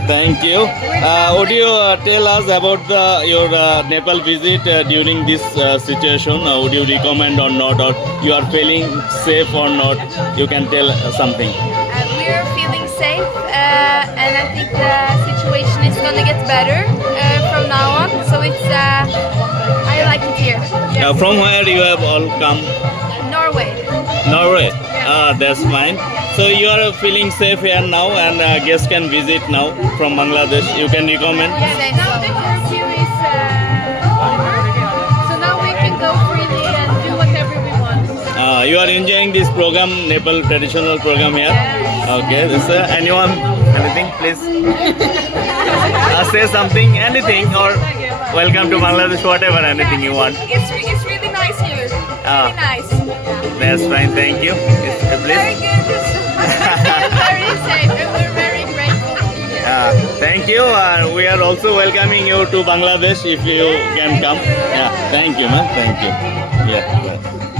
Thank you. Would you tell us about your Nepal visit during this situation? Would you recommend or not, or you are feeling safe or not? You can tell something. We're feeling safe, and I think the situation is gonna get better from now on. So it's I like it here. Yes. From where you have all come? Norway. Norway. That's fine. So you are feeling safe here now, and guests can visit now from Bangladesh. You can recommend. Yes. Now the curfew is over, so now we can go freely and do whatever we want. You are enjoying this program, Nepal traditional program here. Yes. Okay. Anyone? Anything, please? Say something, anything, or welcome to Bangladesh, whatever, anything you want. It's really nice here. Really nice. That's fine. Thank you. Very Please. good. Very safe, and we're very grateful to be here. Thank you. We are also welcoming you to Bangladesh if you can come. Yeah. Thank you, man. Thank you. Yeah. Bye.